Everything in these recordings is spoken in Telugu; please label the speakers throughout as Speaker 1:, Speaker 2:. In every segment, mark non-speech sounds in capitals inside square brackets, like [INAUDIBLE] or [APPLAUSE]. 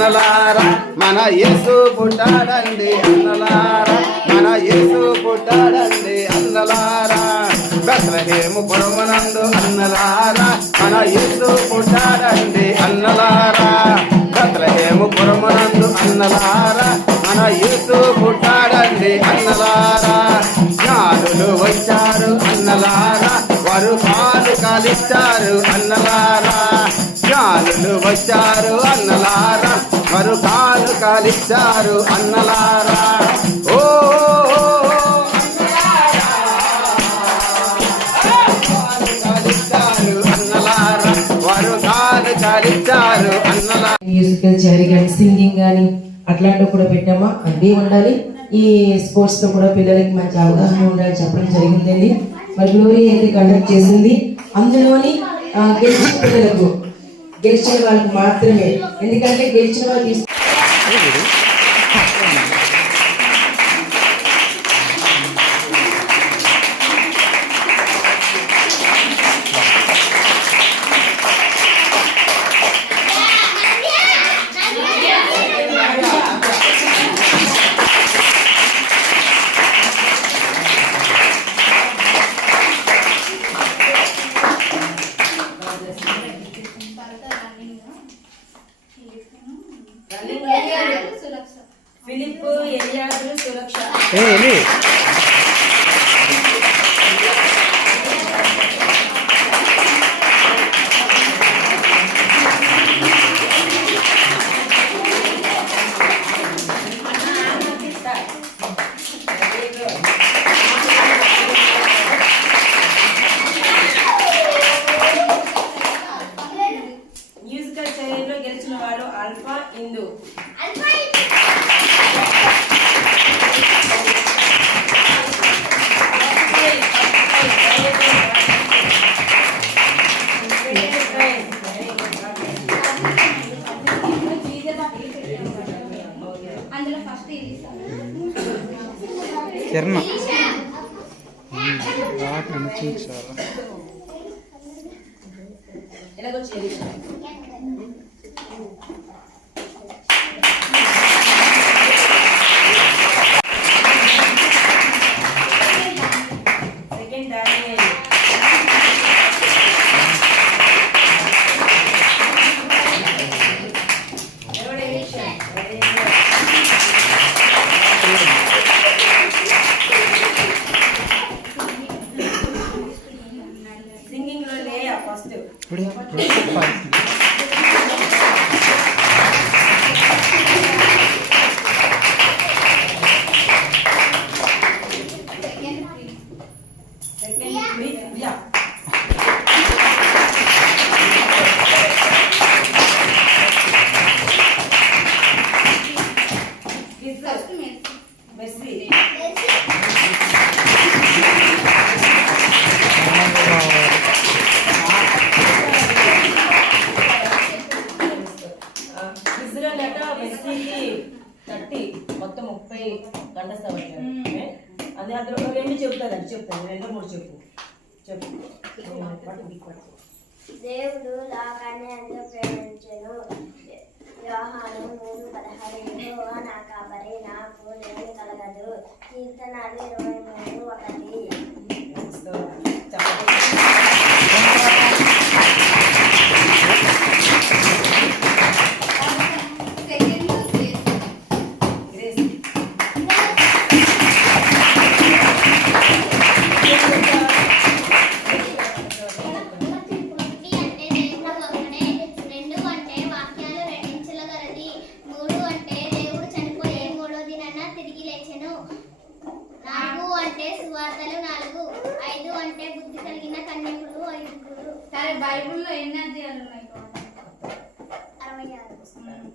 Speaker 1: అన్నలారా మన యేసు పుట్టాడండి అన్నలారా. మన యేసు పుట్టాడండి అన్నలారా. బెత్రహేము పురమునందు అన్నలారా మన యేసు పుట్టాడండి అన్నలారా. బెత్రహేము పురమునందు అన్నలారా మన యేసు పుట్టాడండి అన్నలారా. జ్ఞానులు వచ్చారు అన్నలారా వారు పాలు కాలిచ్చారు అన్నలారా. జ్ఞానులు వచ్చారు అన్నలారా. వారు కాలు కాలిచ్చారు అన్నలారా. ఓ
Speaker 2: మ్యూజికల్ చైర్ కానీ సింగింగ్ కానీ అట్లాంటివి కూడా పెట్టామా? అన్నీ ఉండాలి. ఈ స్పోర్ట్స్లో కూడా పిల్లలకి మంచి అవగాహన ఉండాలి చెప్పడం జరిగిందండి. మరి గ్లోరీ అయితే కండక్ట్ చేసింది. అందులోని గెలిచిన పిల్లలకు గెలిచిన వాళ్ళకి మాత్రమే. ఎందుకంటే గెలిచిన వాళ్ళు
Speaker 3: దేవుడు లోకాన్ని ఎంతో ప్రేమించెను. వ్యవహారం మూడు పదహారు యెహోవా నా కాబరి నాకు నేను కలగదు. కీర్తనాలు ఇరవై మూడు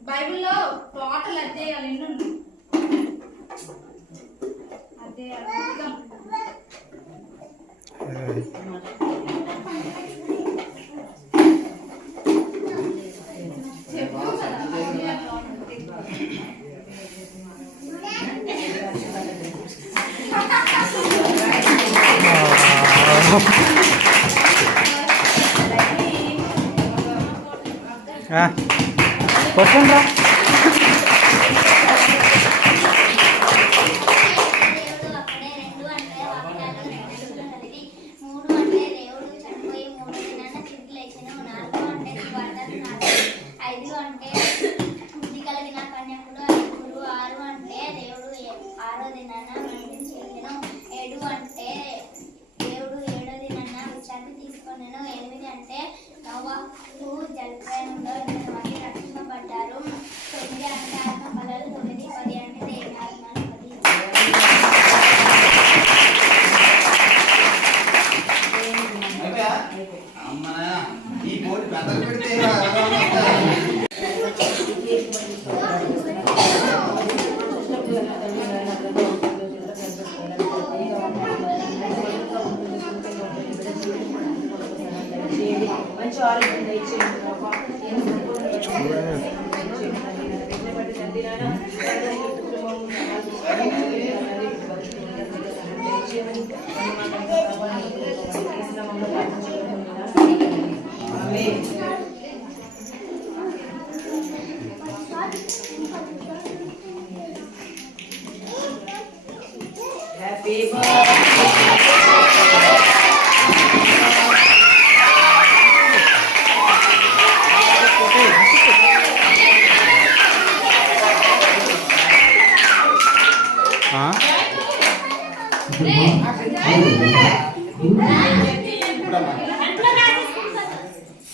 Speaker 4: బైబిల్లో టోటల్ అధ్యాయాలు ఎన్ని ఉన్నాయి అధ్యాయాలు
Speaker 5: కొట్టండి రా
Speaker 2: దేవుడు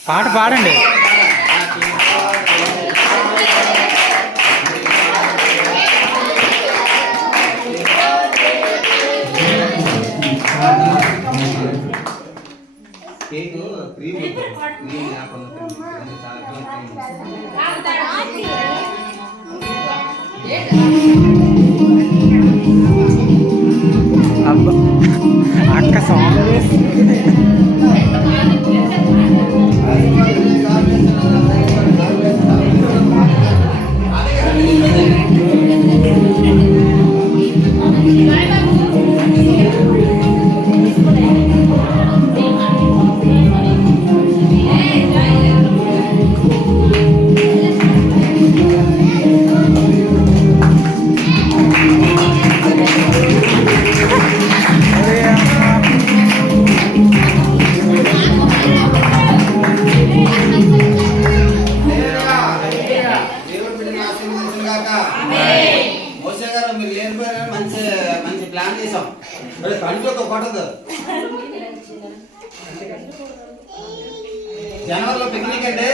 Speaker 5: పాట
Speaker 1: పాడండి. అక్క సాంగ్
Speaker 5: కొట్టదు [LAUGHS] జనవరిలో పిక్నిక్ అండి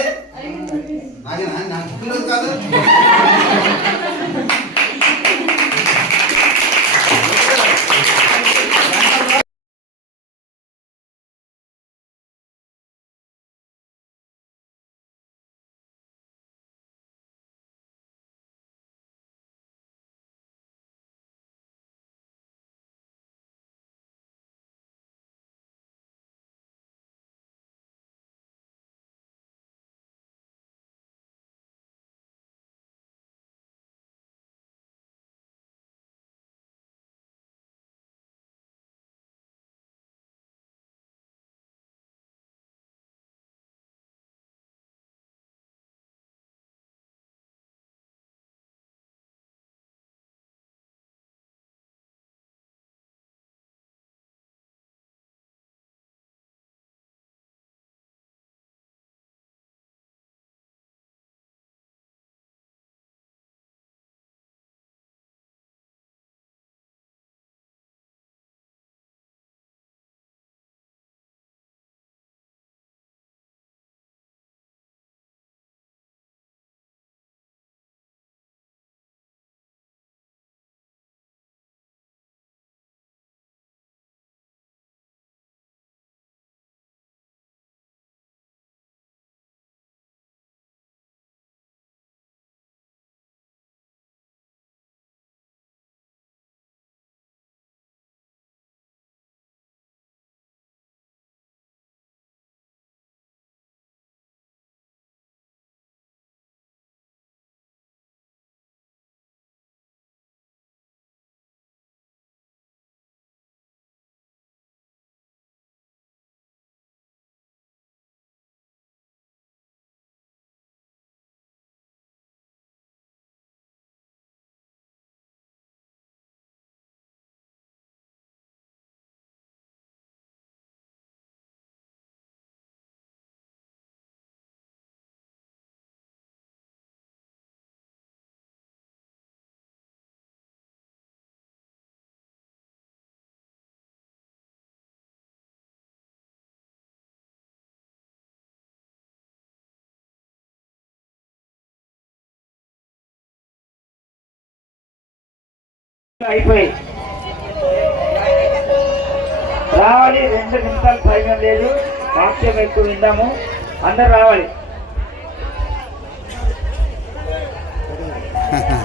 Speaker 6: అయిపోయి. రావాలి రెండు నిమిషాలు సమయం లేదు. వాక్యం ఎక్కువ విందాము. అందరు రావాలి. [LAUGHS]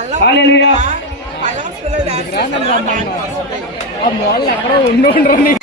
Speaker 1: స్తోత్రం హల్లెలూయా
Speaker 2: యేసయ్యా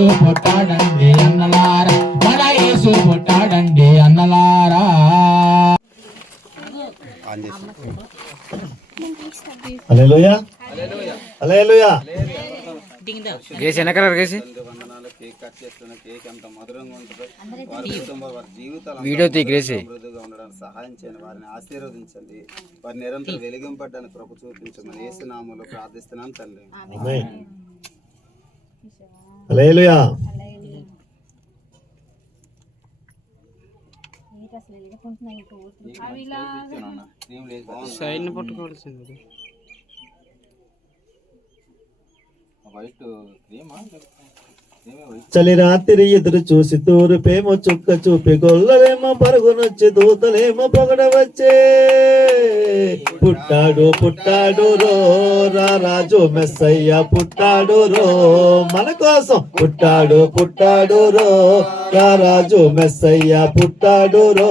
Speaker 2: యేసు
Speaker 7: పుట్టాడండి అన్నలారా. మన యేసు పుట్టాడండి అన్నలారా.
Speaker 8: హల్లెలూయా. హల్లెలూయా.
Speaker 5: గేసి వెనకాల గేసి?
Speaker 1: వందనాలు కేక్ కట్ చేస్తున్న కేక్ ఎంత మధురంగా ఉంటుందో వారి కుటుంబం వారి జీవితాలు
Speaker 5: వీడియో తీ గ్రేసి
Speaker 1: సమృద్ధిగా ఉండడానికి సహాయం చేయండి వారిని ఆశీర్వదించండి వారి నిరంతరం వెలిగింపడ్డానికి కృప చూపించమని ఏసునామంలో ప్రార్థిస్తున్నాను తండ్రి
Speaker 8: హల్లెలూయా.
Speaker 5: సైడ్ పట్టుకోవాల్సింది.
Speaker 1: వైట్ క్రీమా
Speaker 8: చలి రాత్రి ఎదురు చూసి తూరుపేమో చుక్క చూపి గొల్లలేమో పరుగునొచ్చి దూతలేమో పొగడవచ్చే పుట్టాడు పుట్టాడు రో రా రాజు మెస్సయ్య పుట్టాడు రో. మన కోసం పుట్టాడు పుట్టాడు రో రా రాజు మెస్సయ్య పుట్టాడు రో.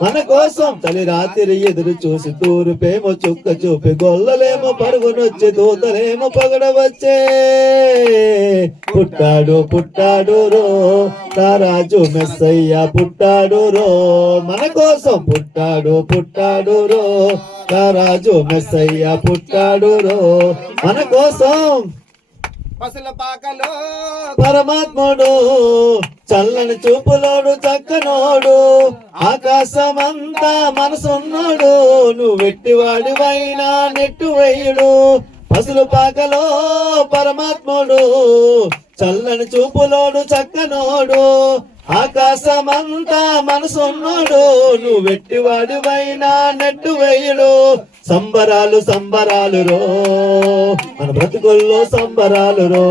Speaker 8: మన కోసం తల్లి రాత్రి ఎదురు చూసి తూరుపేమో చుక్క చూపి గొల్లలేమో పరుగునొచ్చి దూతలేమో పగడవచ్చే పుట్టాడు పుట్టాడు రో తారాజు మెస్సయ్య పుట్టాడు రో. మన కోసం పుట్టాడు పుట్టాడు రో తారాజు మెస్సయ్య పుట్టాడు రో. మన కోసం
Speaker 1: పసుల పాకలో.
Speaker 8: పరమాత్ముడు చల్లని చూపులోడు చక్కనోడు. ఆకాశమంతా మనసున్నాడు. నువ్వు వెట్టివాడివైనా నెట్టు వెయ్యుడు పసులు పాకలో పరమాత్ముడు చల్లని చూపులోడు చక్కనోడు. ఆకాశమంతా మనసున్నాడు. నువ్వు వెట్టివాడివైనా నెట్టు వేయుడు సంబరాలు సంబరాలు రో మన బ్రతుకుల్లో సంబరాలు రో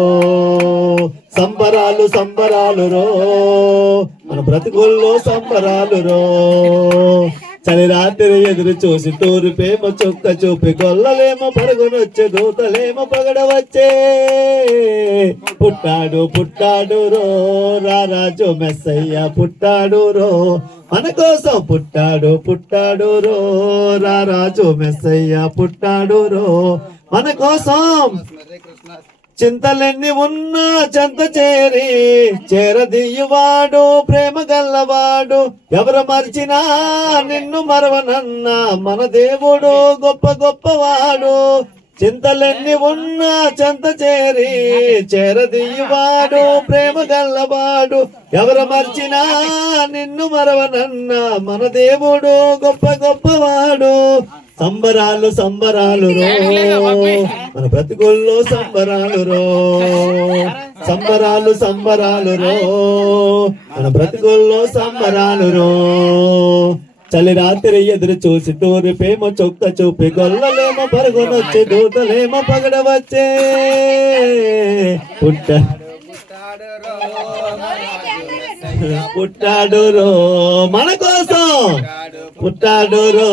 Speaker 8: సంబరాలు సంబరాలు రో మన బ్రతుకుల్లో సంబరాలు రో చలి రాత్రి ఎదురు చూసి తూరుపేమో చుక్క చూపి గొల్లలేమో పరుగునొచ్చే దూతలేమో పగడవచ్చే. పుట్టాడు పుట్టాడు రో రా రాజు మెస్సయ్య పుట్టాడు రో. మన కోసం పుట్టాడు పుట్టాడు రో రా రాజు మెస్సయ్య పుట్టాడు రో. మన కోసం చింతలెన్ని ఉన్నా చెంత చేరి చేరదీయువాడు ప్రేమ గల్లవాడు. ఎవరు మర్చినా నిన్ను మరవనన్నా మన దేవుడు గొప్ప గొప్పవాడు. చింతలెన్ని ఉన్నా చెంత చేరి చేరదీయువాడు ప్రేమ గల్లవాడు. ఎవరు మర్చినా నిన్ను మరవనన్నా మన దేవుడు గొప్ప గొప్పవాడు. సంబరాలు సంబరాలు మన బ్రతుకుల్లో సంబరాలు రో. సంబరాలు సంబరాలు రో. మన బ్రతుకుల్లో సంబరాలు రో. చలి రాత్రి ఎదురు చూసి తూరిపేమో చొక్క చూపి గొల్లలేమో పరుగునొచ్చి దూతలేమో పగడవచ్చే పుట్ట పుట్టాడు రో మన కోసం. పుట్టాడు రో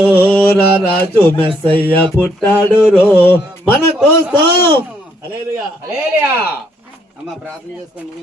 Speaker 8: రా రాజు మెస్సయ్య పుట్టాడు రో మన కోసం.
Speaker 1: ప్రార్థన